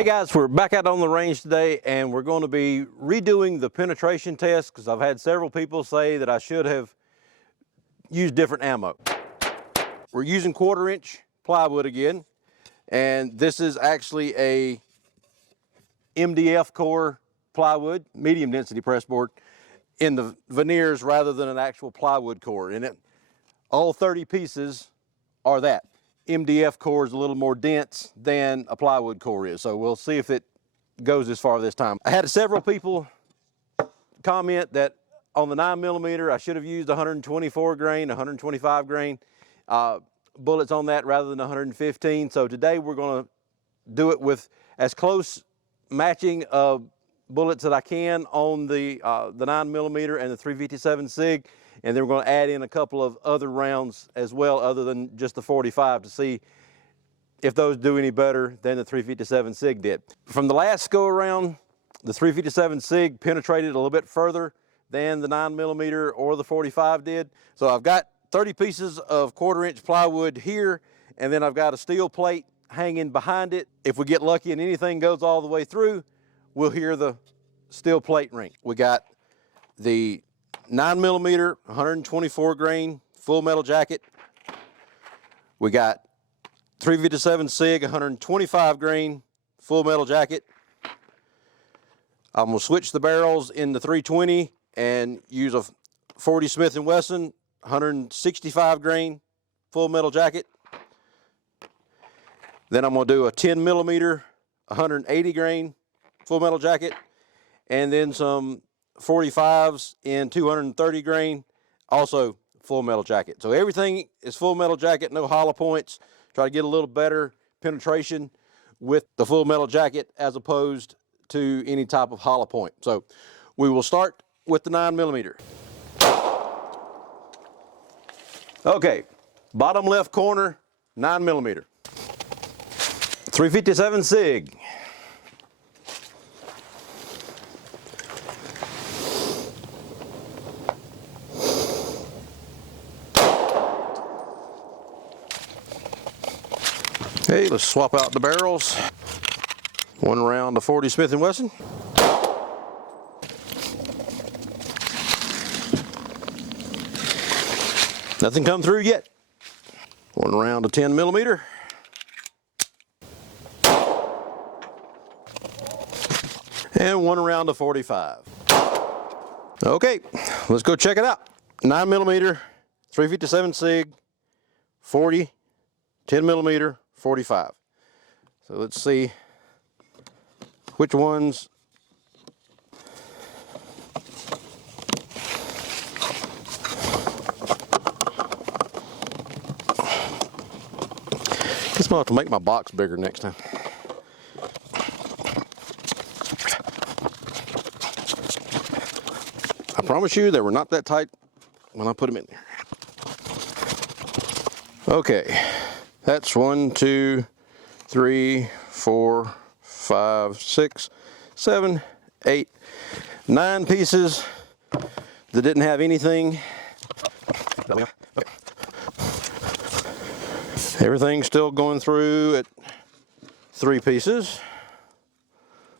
Hey guys, we're back out on the range today and we're going to be redoing the penetration test because I've had several people say that I should have used different ammo. We're using 1/4 inch plywood again, and this is actually a MDF core plywood, medium density press board, in the veneers rather than an actual plywood core. And all 30 pieces are that. MDF core is a little more dense than a plywood core is, so we'll see if it goes as far this time. I had several people comment that on the 9mm I should have used 124 grain, 125 grain bullets on that rather than 115. So today we're going to do it with as close matching bullets that I can on the 9mm and the 357 SIG, and then we're going to add in a couple of other rounds as well other than just the 45 to see if those do any better than the 357 SIG did. From the last go around, the 357 SIG penetrated a little bit further than the 9mm or the 45 did. So I've got 30 pieces of 1/4 inch plywood here, and then I've got a steel plate hanging behind it. If we get lucky and anything goes all the way through, we'll hear the steel plate ring. We got the 9mm 124 grain full metal jacket. We got 357 SIG 125 grain full metal jacket. I'm gonna switch the barrels in the 320 and use a 40 Smith & Wesson 165 grain full metal jacket. Then I'm gonna do a 10mm 180 grain full metal jacket, and then some 45s in 230 grain, also full metal jacket. So everything is full metal jacket, no hollow points. Try to get a little better penetration with the full metal jacket as opposed to any type of hollow point. So we will start with the 9mm. Okay, bottom left corner, 9mm. 357 SIG. Okay, let's swap out the barrels. One round of 40 Smith & Wesson. Nothing come through yet. One round of 10mm. And one round of 45. Okay, let's go check it out. 9mm, 357 SIG, 40, 10mm, 45. So let's see which ones guess I'll have to make my box bigger next time. I promise you they were not that tight when I put them in there. Okay, that's 1, 2, 3, 4, 5, 6, 7, 8, 9 pieces that didn't have anything. Everything's still going through at 3 pieces.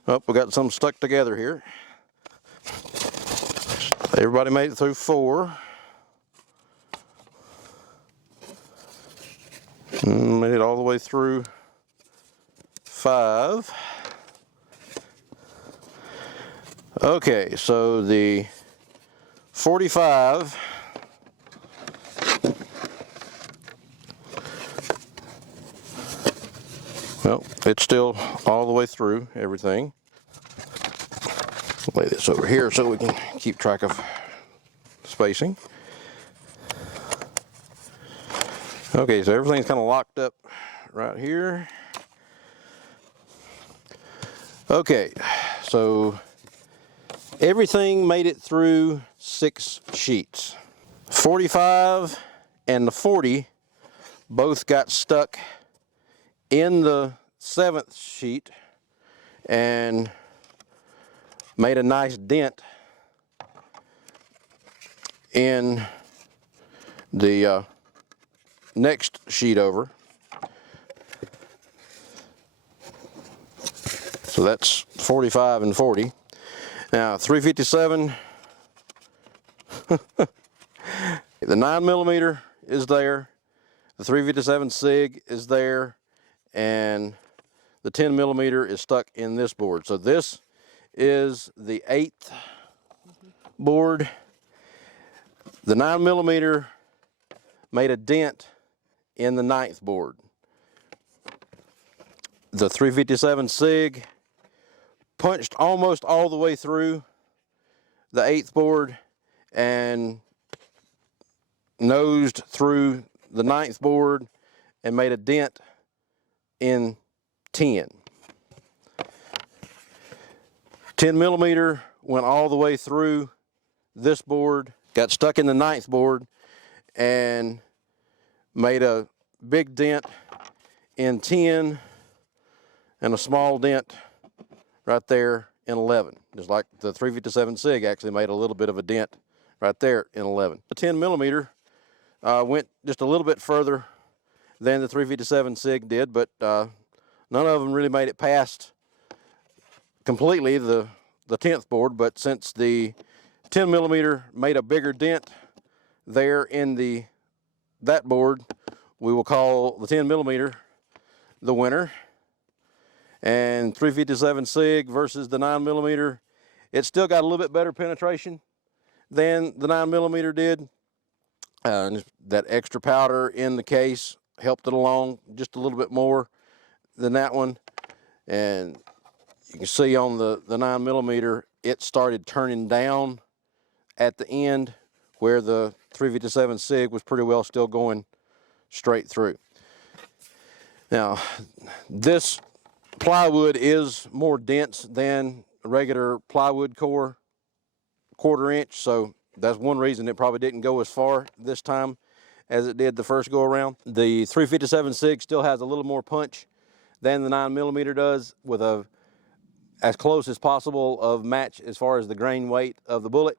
Oh, we got some stuck together here. Everybody made it through 4. Made it all the way through 5. Okay, so the 45 well, it's still all the way through everything. Lay this over here so we can keep track of spacing. Okay, so everything's kind of locked up right here. Okay, so everything made it through 6 sheets. 45 and the 40 both got stuck in the 7th sheet and made a nice dent in the next sheet over. So that's 45 and 40. Now 357, the 9mm is there, the 357 SIG is there, and the 10mm is stuck in this board. So this is the 8th board. The 9mm made a dent in the 9th board. The 357 SIG punched almost all the way through the 8th board and nosed through the 9th board and made a dent in 10. 10mm went all the way through this board, got stuck in the 9th board, and made a big dent in 10 and a small dent right there in 11. Just like the 357 SIG actually made a little bit of a dent right there in 11. The 10mm went just a little bit further than the 357 SIG did, but none of them really made it past completely the 10th board. But since the 10mm made a bigger dent there in that board, we will call the 10mm the winner. And 357 SIG versus the 9mm, it still got a little bit better penetration than the 9mm did. That extra powder in the case helped it along just a little bit more than that one. And you can see on the 9mm, it started turning down at the end, where the 357 SIG was pretty well still going straight through. Now, this plywood is more dense than regular plywood core, 1/4 inch, so that's one reason it probably didn't go as far this time as it did the first go around. The 357 SIG still has a little more punch than the 9mm does, with a as close as possible of match as far as the grain weight of the bullet.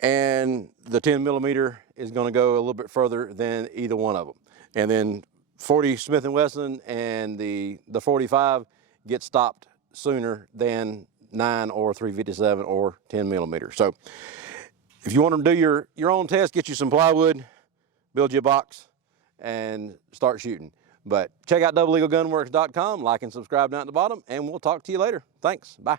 And the 10mm is going to go a little bit further than either one of them. And then 40 Smith & Wesson and the 45 get stopped sooner than 9 or 357 or 10mm. So if you want to do your own test, get you some plywood, build you a box, and start shooting. But check out DoubleEagleGunWorks.com, like and subscribe down at the bottom, and we'll talk to you later. Thanks. Bye.